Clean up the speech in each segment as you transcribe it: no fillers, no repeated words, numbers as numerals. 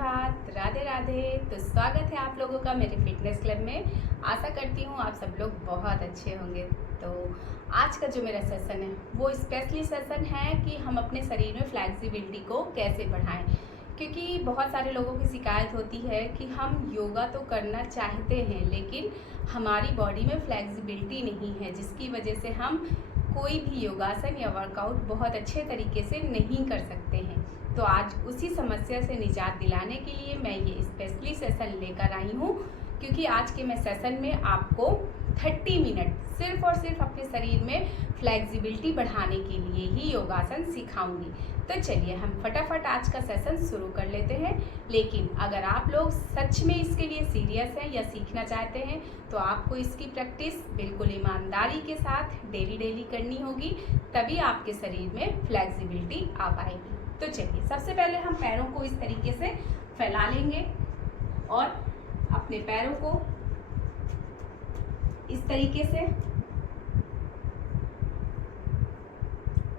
सुप्रभात, राधे राधे। तो स्वागत है आप लोगों का मेरे फिटनेस क्लब में। आशा करती हूँ आप सब लोग बहुत अच्छे होंगे। तो आज का जो मेरा सेशन है वो स्पेशली सेशन है कि हम अपने शरीर में फ्लेक्सिबिलिटी को कैसे बढ़ाएं, क्योंकि बहुत सारे लोगों की शिकायत होती है कि हम योगा तो करना चाहते हैं लेकिन हमारी बॉडी में फ्लेक्सिबिलिटी नहीं है, जिसकी वजह से हम कोई भी योगासन या वर्कआउट बहुत अच्छे तरीके से नहीं कर सकते हैं। तो आज उसी समस्या से निजात दिलाने के लिए मैं ये स्पेशली सेशन लेकर आई हूँ, क्योंकि आज के मैं सेशन में आपको 30 मिनट सिर्फ और सिर्फ अपने शरीर में फ्लेक्सिबिलिटी बढ़ाने के लिए ही योगासन सिखाऊंगी। तो चलिए हम फटाफट आज का सेशन शुरू कर लेते हैं। लेकिन अगर आप लोग सच में इसके लिए सीरियस हैं या सीखना चाहते हैं तो आपको इसकी प्रैक्टिस बिल्कुल ईमानदारी के साथ डेली करनी होगी, तभी आपके शरीर में फ्लेक्सिबिलिटी आ पाएगी। तो चलिए सबसे पहले हम पैरों को इस तरीके से फैला लेंगे और अपने पैरों को इस तरीके से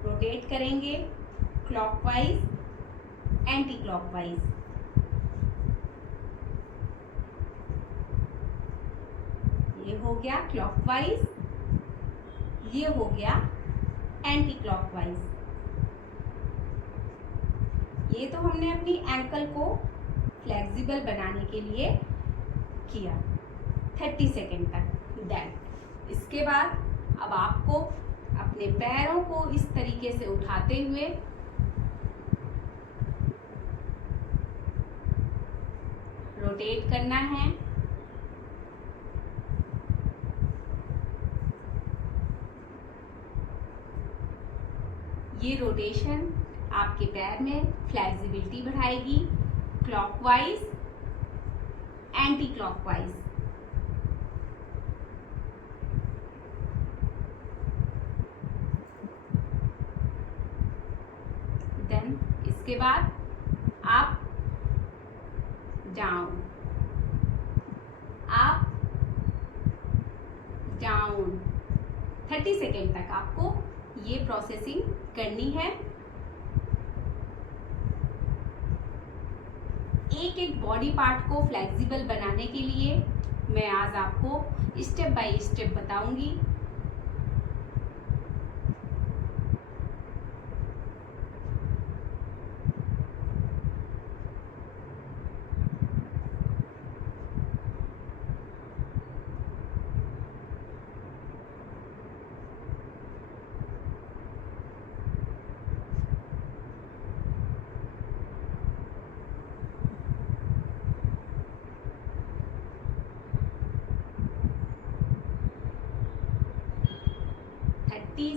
रोटेट करेंगे, क्लॉकवाइज एंटी क्लॉकवाइज। ये हो गया क्लॉकवाइज, ये हो गया एंटी क्लॉकवाइज। ये तो हमने अपनी एंकल को फ्लेक्सिबल बनाने के लिए किया 30 सेकेंड तक। देन इसके बाद अब आपको अपने पैरों को इस तरीके से उठाते हुए रोटेट करना है। ये रोटेशन आपके पैर में फ्लेक्सिबिलिटी बढ़ाएगी, क्लॉकवाइज एंटी क्लॉकवाइज। देन इसके बाद आप डाउन, आप डाउन। 30 सेकेंड तक आपको ये प्रोसेसिंग करनी है। एक बॉडी पार्ट को फ्लेक्सिबल बनाने के लिए मैं आज आपको स्टेप बाय स्टेप बताऊंगी।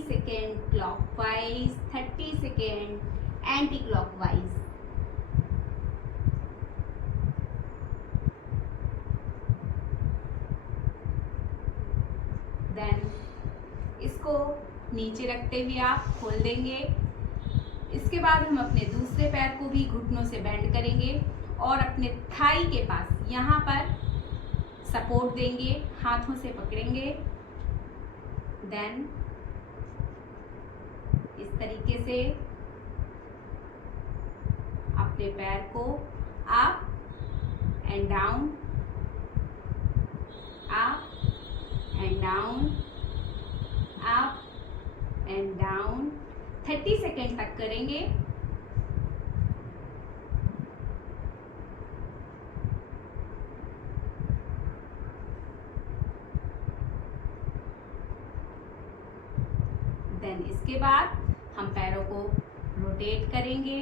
Second clockwise, 30 second anti clockwise. Then इसको नीचे रखते हुए आप खोल देंगे। इसके बाद हम अपने दूसरे पैर को भी घुटनों से बेंड करेंगे और अपने थाई के पास यहाँ पर सपोर्ट देंगे, हाथों से पकड़ेंगे। देन इस तरीके से अपने पैर को up and down, up and down, up and down 30 second तक करेंगे। देन इसके बाद हम पैरों को रोटेट करेंगे।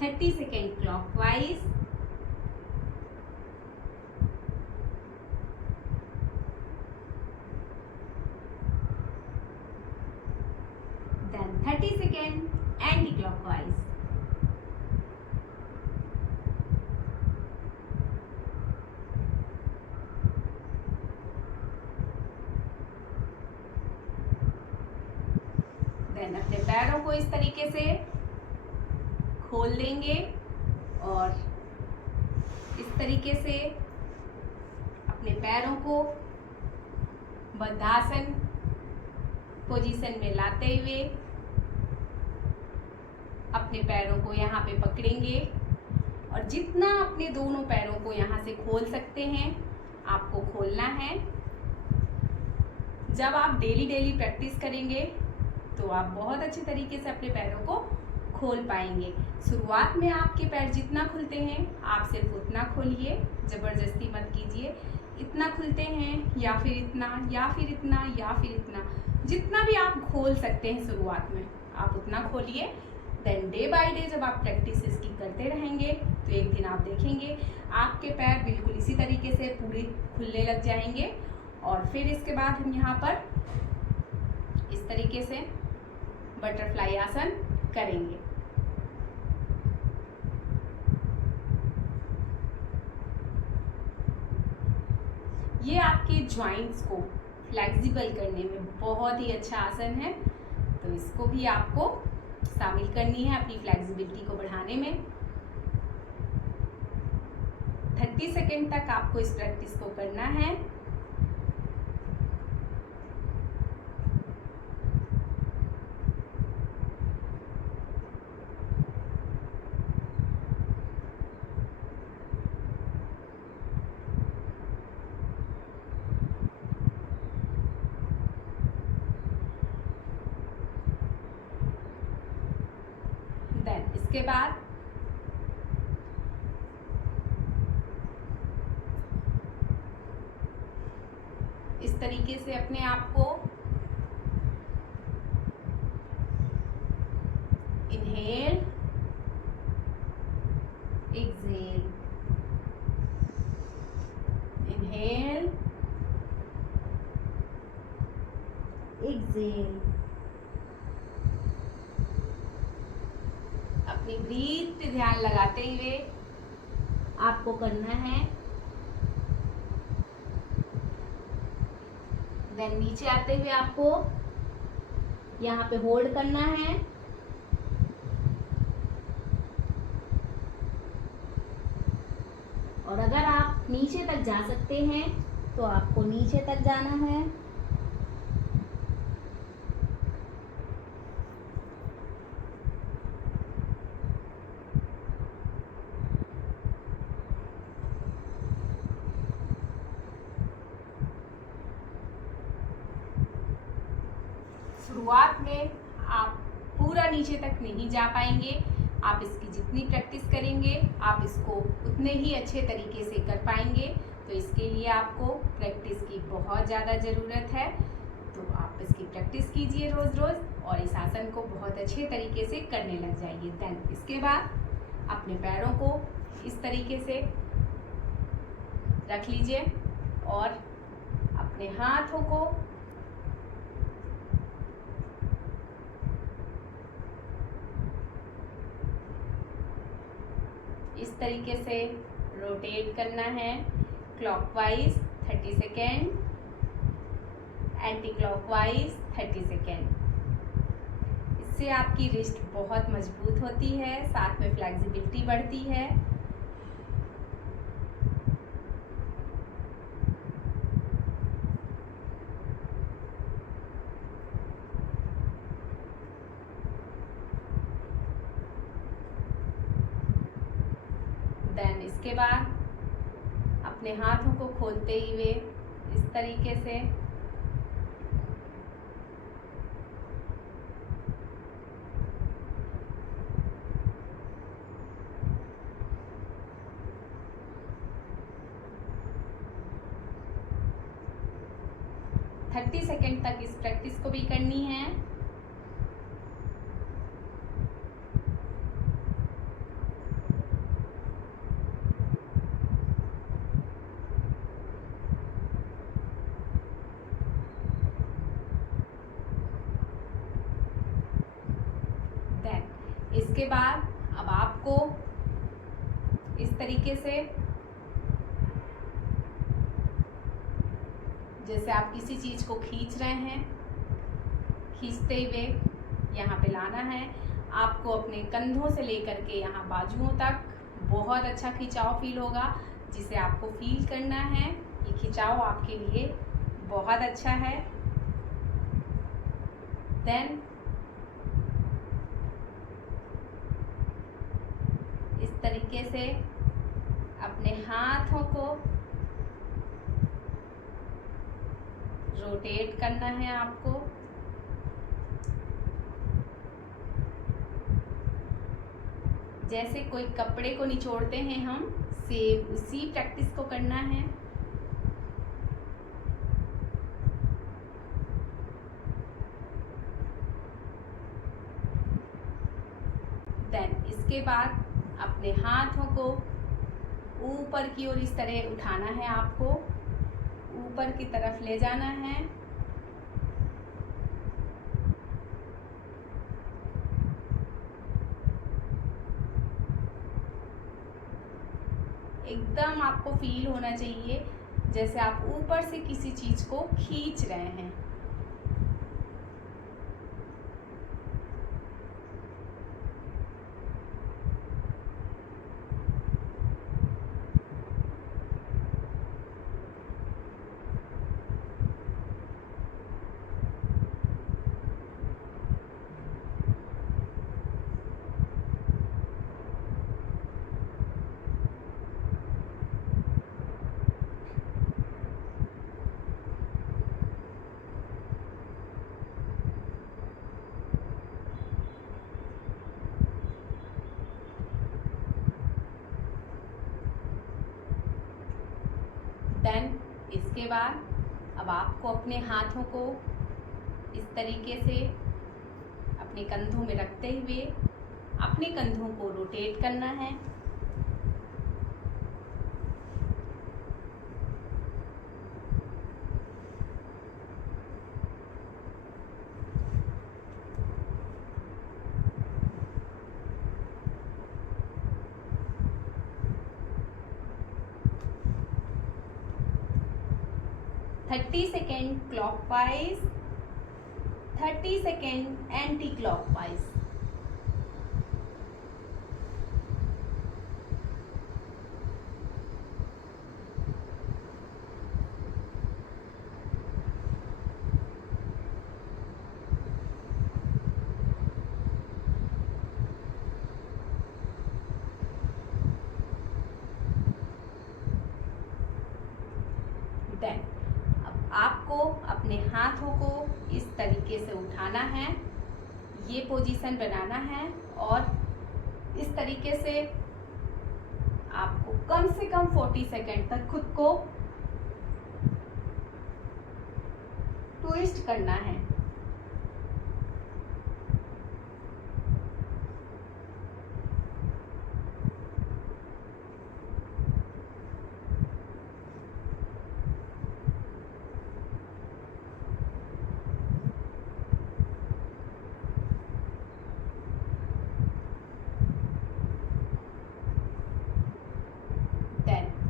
Thirty second clockwise, then 30 second anti clockwise. Then अपने पैरों को इस तरीके से खोल देंगे और इस तरीके से अपने पैरों को बद्धासन पोजीशन में लाते हुए अपने पैरों को यहाँ पे पकड़ेंगे और जितना अपने दोनों पैरों को यहाँ से खोल सकते हैं आपको खोलना है। जब आप डेली प्रैक्टिस करेंगे तो आप बहुत अच्छे तरीके से अपने पैरों को खोल पाएंगे। शुरुआत में आपके पैर जितना खुलते हैं आप सिर्फ उतना खोलिए, जबरदस्ती मत कीजिए। इतना खुलते हैं या फिर इतना या फिर इतना या फिर इतना, जितना भी आप खोल सकते हैं शुरुआत में आप उतना खोलिए। देन डे बाय डे जब आप प्रैक्टिस इसकी करते रहेंगे तो एक दिन आप देखेंगे आपके पैर बिल्कुल इसी तरीके से पूरे खुलने लग जाएंगे। और फिर इसके बाद हम यहाँ पर इस तरीके से बटरफ्लाई आसन करेंगे। ये आपके जॉइंट्स को फ्लेक्सिबल करने में बहुत ही अच्छा आसन है, तो इसको भी आपको शामिल करनी है अपनी फ्लेक्सिबिलिटी को बढ़ाने में। 30 सेकेंड तक आपको इस प्रैक्टिस को करना है। इसके बाद इस तरीके से अपने आप को इनहेल एक्सहेल, इनहेल एक्सहेल, अपनी ब्रीथ पे ध्यान लगाते हुए आपको करना है। देन नीचे आते हुए आपको यहाँ पे होल्ड करना है। और अगर आप नीचे तक जा सकते हैं तो आपको नीचे तक जाना है। शुरुआत में आप पूरा नीचे तक नहीं जा पाएंगे। आप इसकी जितनी प्रैक्टिस करेंगे आप इसको उतने ही अच्छे तरीके से कर पाएंगे। तो इसके लिए आपको प्रैक्टिस की बहुत ज़्यादा ज़रूरत है। तो आप इसकी प्रैक्टिस कीजिए रोज़ रोज़ और इस आसन को बहुत अच्छे तरीके से करने लग जाइए। देन इसके बाद अपने पैरों को इस तरीके से रख लीजिए और अपने हाथों को इस तरीके से रोटेट करना है। Clockwise 30 second, anti clockwise 30 second. इससे आपकी रिस्ट बहुत मजबूत होती है, साथ में फ्लेक्सिबिलिटी बढ़ती है। देन इसके बाद अपने हाथों को खोलते हुए इस तरीके से ,30 सेकेंड तक इस प्रैक्टिस को भी करनी है। इसके बाद अब आपको इस तरीके से जैसे आप किसी चीज को खींच रहे हैं, खींचते हुए यहाँ पे लाना है। आपको अपने कंधों से लेकर के यहाँ बाजुओं तक बहुत अच्छा खिंचाव फील होगा, जिसे आपको फील करना है। ये खिंचाव आपके लिए बहुत अच्छा है। देन इस तरीके से अपने हाथों को रोटेट करना है आपको। जैसे कोई कपड़े को निचोड़ते हैं हम, सेम उसी प्रैक्टिस को करना है। देन इसके बाद अपने हाथों को ऊपर की ओर इस तरह उठाना है, आपको ऊपर की तरफ ले जाना है। एकदम आपको फील होना चाहिए जैसे आप ऊपर से किसी चीज को खींच रहे हैं। देन इसके बाद अब आपको अपने हाथों को इस तरीके से अपने कंधों में रखते हुए अपने कंधों को रोटेट करना है। Thirty second clockwise, 30 second anti clockwise. Then अब आपको अपने हाथों को इस तरीके से उठाना है, ये पोजीशन बनाना है और इस तरीके से आपको कम से कम 40 सेकेंड तक खुद को ट्विस्ट करना है।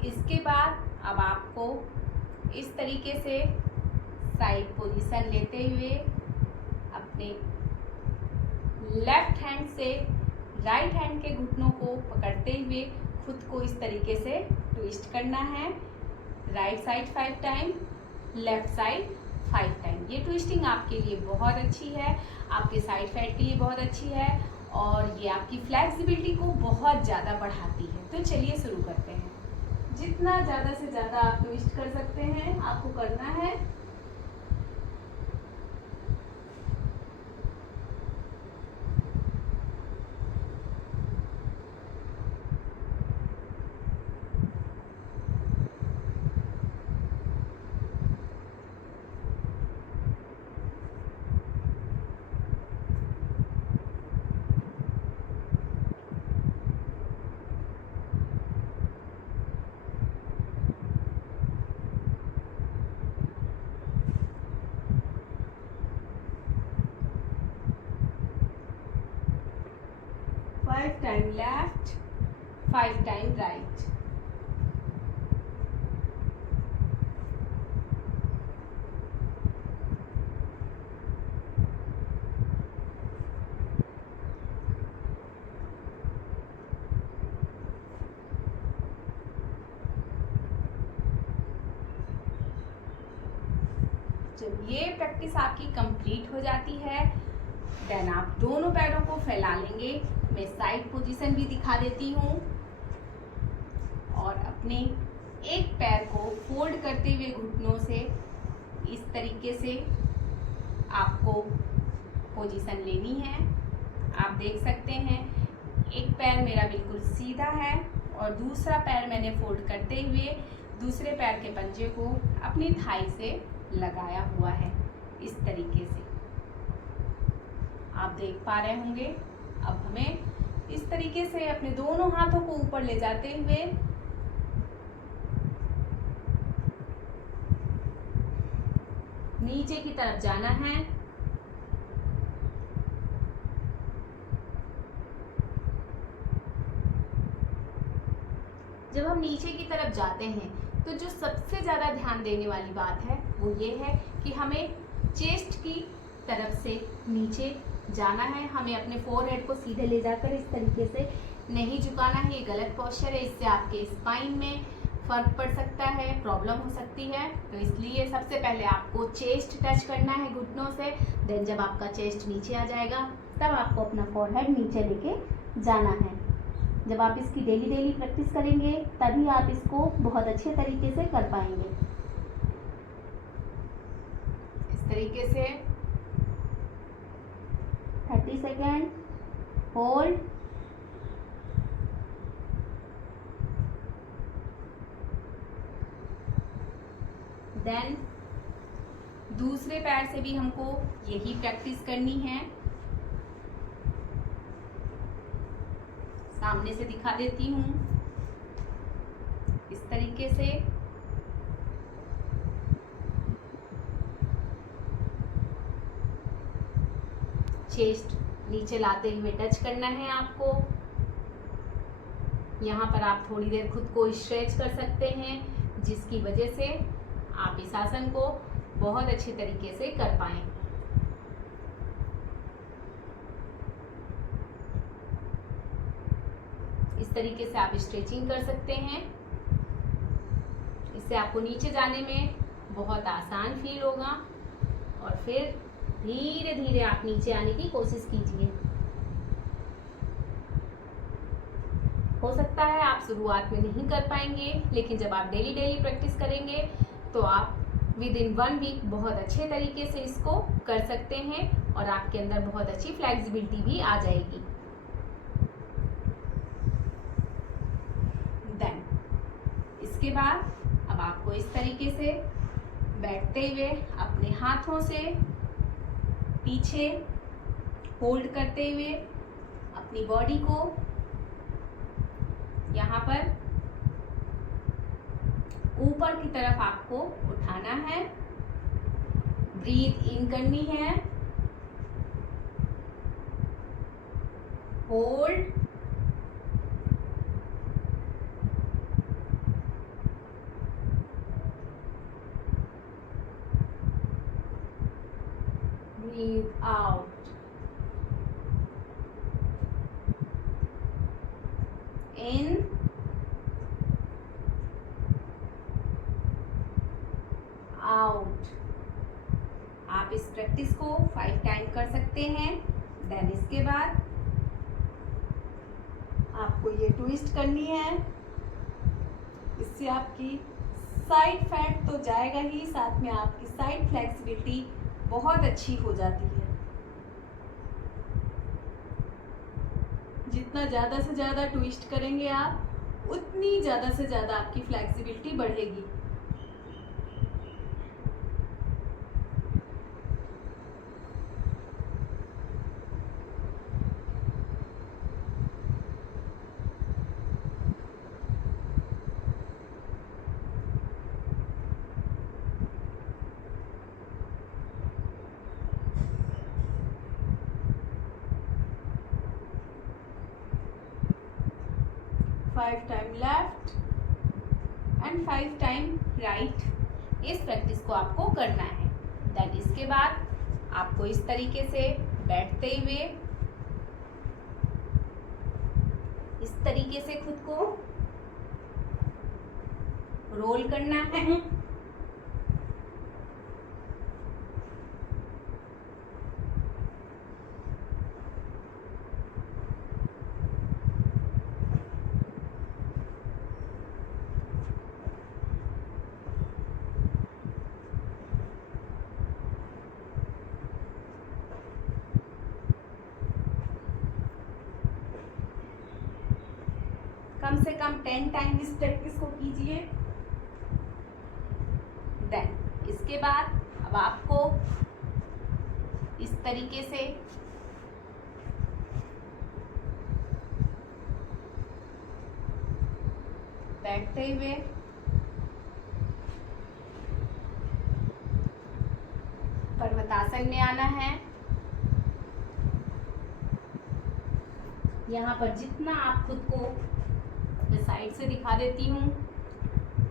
इसके बाद अब आपको इस तरीके से साइड पोजीशन लेते हुए अपने लेफ्ट हैंड से राइट हैंड के घुटनों को पकड़ते हुए खुद को इस तरीके से ट्विस्ट करना है। Right side 5 time, left side 5 time. ये ट्विस्टिंग आपके लिए बहुत अच्छी है, आपके साइड फैट के लिए बहुत अच्छी है और ये आपकी फ्लेक्सिबिलिटी को बहुत ज़्यादा बढ़ाती है। तो चलिए शुरू करते हैं। जितना ज़्यादा से ज़्यादा आप ट्विस्ट कर सकते हैं आपको करना है। Five time left, 5 time right. जब ये प्रैक्टिस आपकी कंप्लीट हो जाती है देन आप दोनों पैरों को फैला लेंगे। मैं साइड पोजीशन भी दिखा देती हूँ और अपने एक पैर को फोल्ड करते हुए घुटनों से इस तरीके से आपको पोजीशन लेनी है। आप देख सकते हैं एक पैर मेरा बिल्कुल सीधा है और दूसरा पैर मैंने फोल्ड करते हुए दूसरे पैर के पंजे को अपनी थाई से लगाया हुआ है इस तरीके से। आप देख पा रहे होंगे। अब हमें इस तरीके से अपने दोनों हाथों को ऊपर ले जाते हुए नीचे की तरफ जाना है। जब हम नीचे की तरफ जाते हैं तो जो सबसे ज़्यादा ध्यान देने वाली बात है वो ये है कि हमें चेस्ट की तरफ से नीचे जाना है। हमें अपने फोरहेड को सीधे ले जाकर इस तरीके से नहीं झुकाना है। ये गलत पोस्चर है, इससे आपके स्पाइन में फर्क पड़ सकता है, प्रॉब्लम हो सकती है। तो इसलिए सबसे पहले आपको चेस्ट टच करना है घुटनों से। देन जब आपका चेस्ट नीचे आ जाएगा तब आपको अपना फोरहेड नीचे लेके जाना है। जब आप इसकी डेली प्रैक्टिस करेंगे तभी आप इसको बहुत अच्छे तरीके से कर पाएंगे। इस तरीके से 30 सेकेंड होल्ड, देन दूसरे पैर से भी हमको यही प्रैक्टिस करनी है। सामने से दिखा देती हूँ इस तरीके से। चेस्ट नीचे लाते हुए टच करना है आपको। यहाँ पर आप थोड़ी देर खुद को स्ट्रेच कर सकते हैं जिसकी वजह से आप इस आसन को बहुत अच्छे तरीके से कर पाएं। इस तरीके से आप स्ट्रेचिंग कर सकते हैं। इससे आपको नीचे जाने में बहुत आसान फील होगा और फिर धीरे धीरे आप नीचे आने की कोशिश कीजिए। हो सकता है आप शुरुआत में नहीं कर पाएंगे, लेकिन जब आप डेली प्रैक्टिस करेंगे तो आप विद इन 1 वीक बहुत अच्छे तरीके से इसको कर सकते हैं और आपके अंदर बहुत अच्छी फ्लेक्सिबिलिटी भी आ जाएगी। देन इसके बाद अब आपको इस तरीके से बैठते हुए अपने हाथों से पीछे होल्ड करते हुए अपनी बॉडी को यहाँ पर ऊपर की तरफ आपको उठाना है। ब्रीथ इन करनी है, hold, breathe out, in, out. आप इस प्रैक्टिस को 5 टाइम कर सकते हैं। देन इसके बाद आपको ये ट्विस्ट करनी है। इससे आपकी साइड फैट तो जाएगा ही, साथ में आपकी साइड फ्लेक्सिबिलिटी बहुत अच्छी हो जाती है। जितना ज़्यादा से ज़्यादा ट्विस्ट करेंगे आप उतनी ज़्यादा से ज़्यादा आपकी फ्लेक्सिबिलिटी बढ़ेगी। Five time left and 5 time right. इस प्रैक्टिस को आपको करना है। देन इसके बाद आपको इस तरीके से बैठते हुए इस तरीके से खुद को रोल करना है। से कम 10 टाइम इस प्रैक्टिस को कीजिए। देन इसके बाद अब आपको इस तरीके से बैठते हुए पर्वतासन में आना है। यहाँ पर जितना आप खुद को, मैं साइड से दिखा देती हूँ,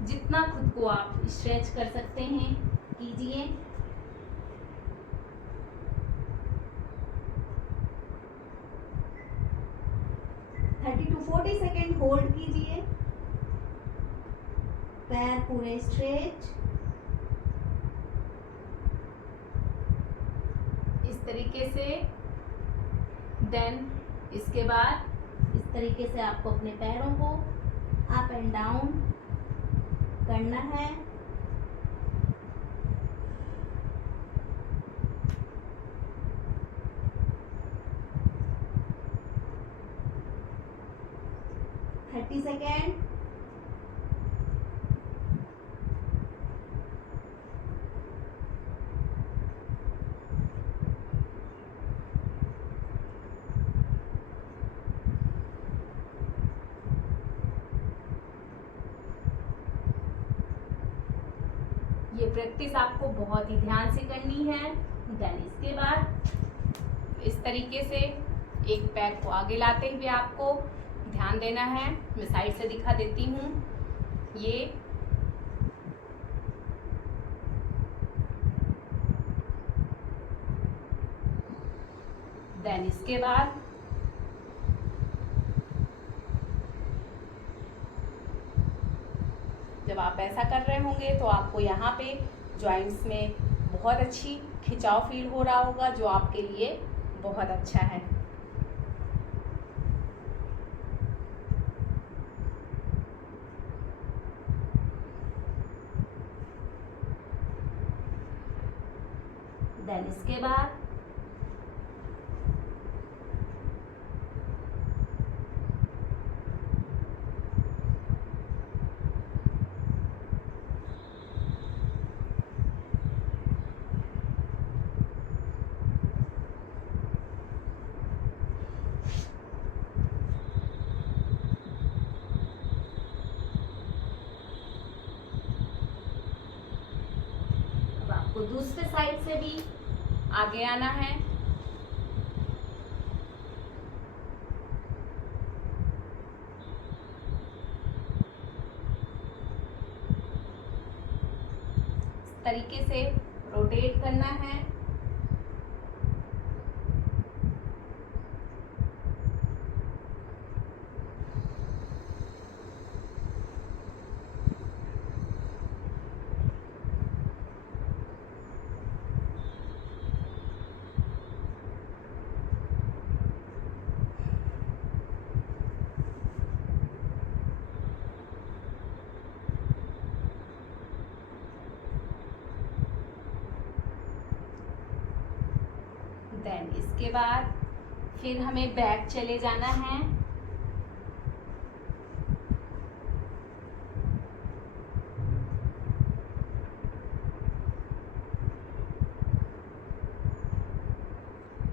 जितना खुद को आप स्ट्रेच कर सकते हैं कीजिए। टू 40 सेकेंड होल्ड कीजिए, पैर पूरे स्ट्रेच। इस तरीके से। देन इसके बाद इस तरीके से आपको अपने पैरों को अप एंड डाउन करना है। Thirty second. ये प्रैक्टिस आपको बहुत ही ध्यान से करनी है। देन इसके बाद इस तरीके से एक पैर को आगे लाते हुए आपको ध्यान देना है। मैं साइड से दिखा देती हूँ। ये देन इसके बाद जब आप ऐसा कर रहे होंगे तो आपको यहाँ पे जॉइंट्स में बहुत अच्छी खिंचाव फील हो रहा होगा, जो आपके लिए बहुत अच्छा है। देन इसके बाद आपको दूसरे साइड से भी आगे आना है। इस तरीके से रोटेट करना है। देन इसके बाद फिर हमें बैक चले जाना है।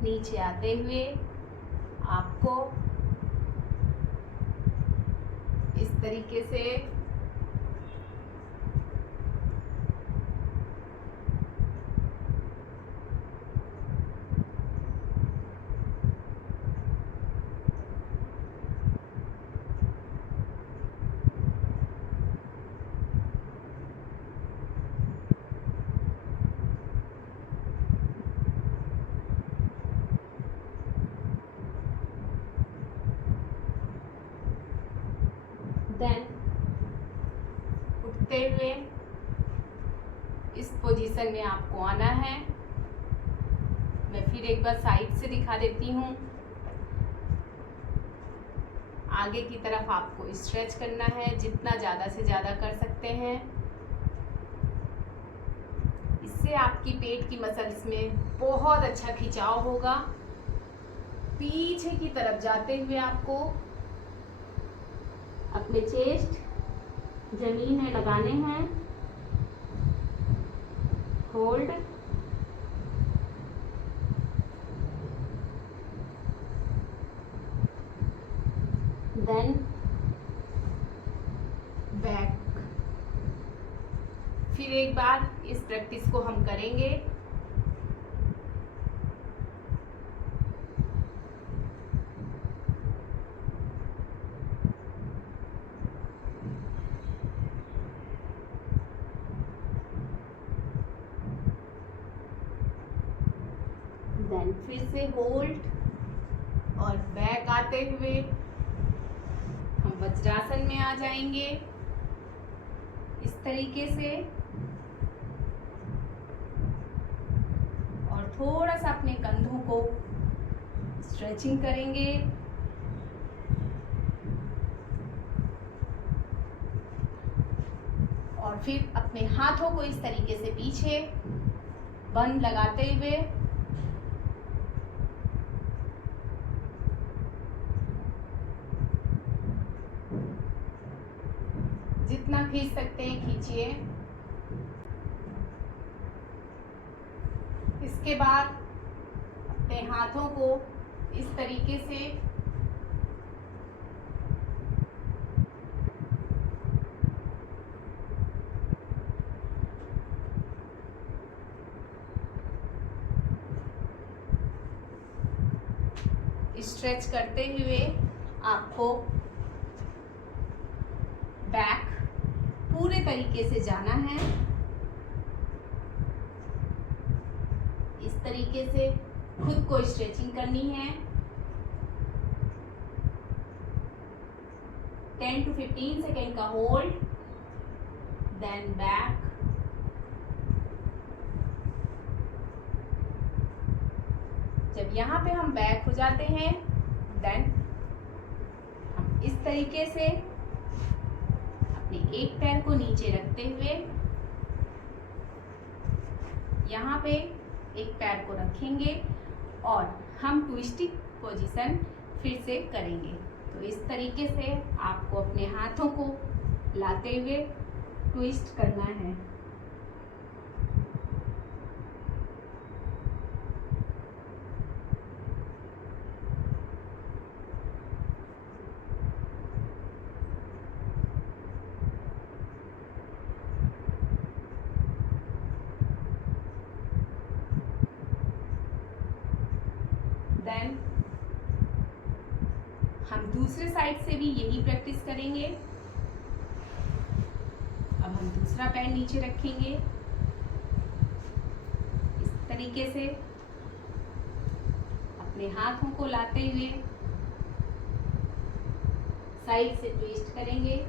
नीचे आते हुए आपको इस तरीके से देन उठते हुए इस पोजीशन में आपको आना है। मैं फिर एक बार साइड से दिखा देती हूँ। आगे की तरफ आपको स्ट्रेच करना है, जितना ज़्यादा से ज़्यादा कर सकते हैं। इससे आपकी पेट की मसल्स में बहुत अच्छा खिंचाव होगा। पीछे की तरफ जाते हुए आपको अपने चेस्ट जमीन में लगाने हैं, होल्ड, देन बैक। फिर एक बार इस प्रैक्टिस को हम करेंगे। देन फिर से होल्ड और बैक आते हुए हम वज्रासन में आ जाएंगे इस तरीके से, और थोड़ा सा अपने कंधों को स्ट्रेचिंग करेंगे। और फिर अपने हाथों को इस तरीके से पीछे बंद लगाते हुए जितना खींच सकते हैं खींचिए। इसके बाद अपने हाथों को इस तरीके से स्ट्रेच करते हुए आपको बैक पूरे तरीके से जाना है। इस तरीके से खुद को स्ट्रेचिंग करनी है। 10 to 15 सेकेंड का होल्ड, देन बैक, जब यहाँ पे हम बैक हो जाते हैं देन हम इस तरीके से अपने एक पैर को नीचे रखते हुए यहाँ पे एक पैर को रखेंगे और हम ट्विस्टिंग पोजीशन फिर से करेंगे। तो इस तरीके से आपको अपने हाथों को लाते हुए ट्विस्ट करना है। देन हम दूसरे साइड से भी यही प्रैक्टिस करेंगे। अब हम दूसरा पैर नीचे रखेंगे इस तरीके से, अपने हाथों को लाते हुए साइड से ट्विस्ट करेंगे।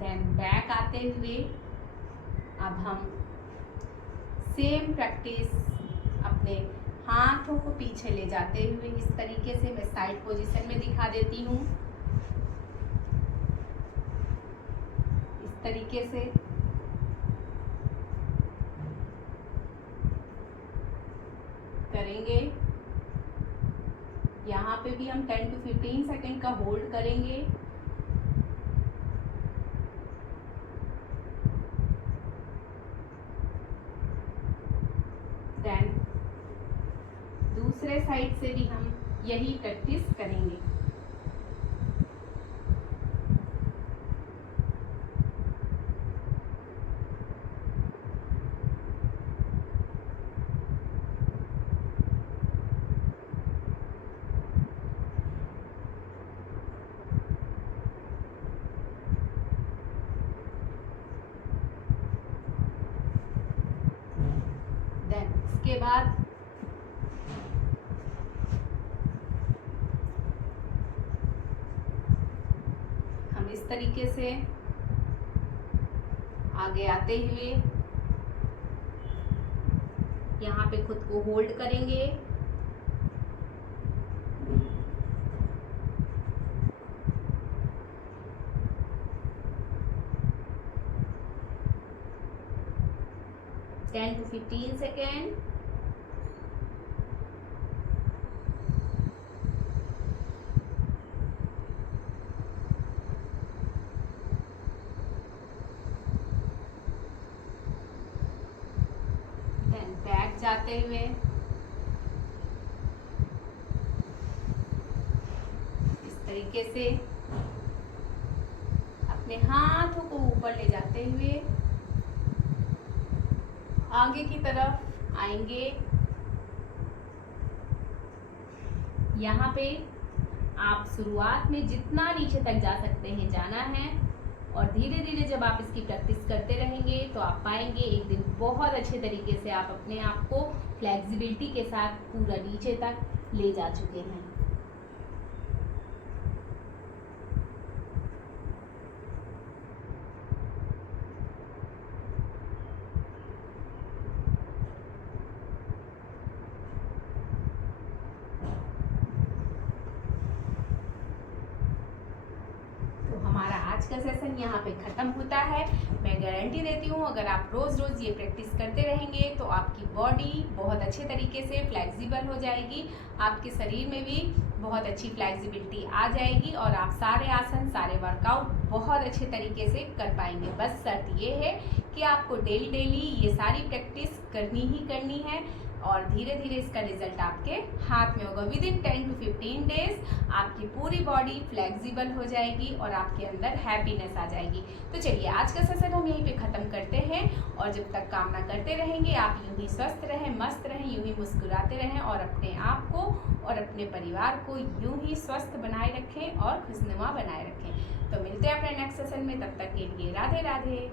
देन बैक आते हुए अब हम सेम प्रैक्टिस अपने हाथों को पीछे ले जाते हुए इस तरीके से मैं साइड पोजीशन में दिखा देती हूँ। इस तरीके से करेंगे। यहाँ पे भी हम 10 to 15 सेकेंड का होल्ड करेंगे। देन दूसरे साइड से भी हम यही प्रैक्टिस करेंगे। देन इसके बाद हम इस तरीके से आगे आते हुए यहाँ पे खुद को होल्ड करेंगे। Ten to 15 second. बैक जाते हुए इस तरीके से अपने हाथों को ऊपर ले जाते हुए आगे की तरफ आएंगे। यहाँ पे आप शुरुआत में जितना नीचे तक जा सकते हैं जाना है, और धीरे धीरे जब आप इसकी प्रैक्टिस करते रहेंगे तो आप पाएंगे एक दिन बहुत अच्छे तरीके से आप अपने आप को फ्लेक्सिबिलिटी के साथ पूरा नीचे तक ले जा चुके हैं। हमारा आज का सेशन यहाँ पे ख़त्म होता है। मैं गारंटी देती हूँ अगर आप रोज़ रोज़ ये प्रैक्टिस करते रहेंगे तो आपकी बॉडी बहुत अच्छे तरीके से फ्लेक्सिबल हो जाएगी, आपके शरीर में भी बहुत अच्छी फ्लेक्सिबिलिटी आ जाएगी और आप सारे आसन, सारे वर्कआउट बहुत अच्छे तरीके से कर पाएंगे। बस शर्त ये है कि आपको डेली ये सारी प्रैक्टिस करनी ही करनी है और धीरे धीरे इसका रिजल्ट आपके हाथ में होगा। विद इन 10 to 15 डेज आपकी पूरी बॉडी फ्लेक्सिबल हो जाएगी और आपके अंदर हैप्पीनेस आ जाएगी। तो चलिए आज का सेशन हम यहीं पे ख़त्म करते हैं और जब तक कामना करते रहेंगे आप यूं ही स्वस्थ रहें, मस्त रहें, यूं ही मुस्कुराते रहें और अपने आप को और अपने परिवार को यूं ही स्वस्थ बनाए रखें और खुशनुमा बनाए रखें। तो मिलते हैं अपने नेक्स्ट सेशन में, तब तक के लिए राधे राधे।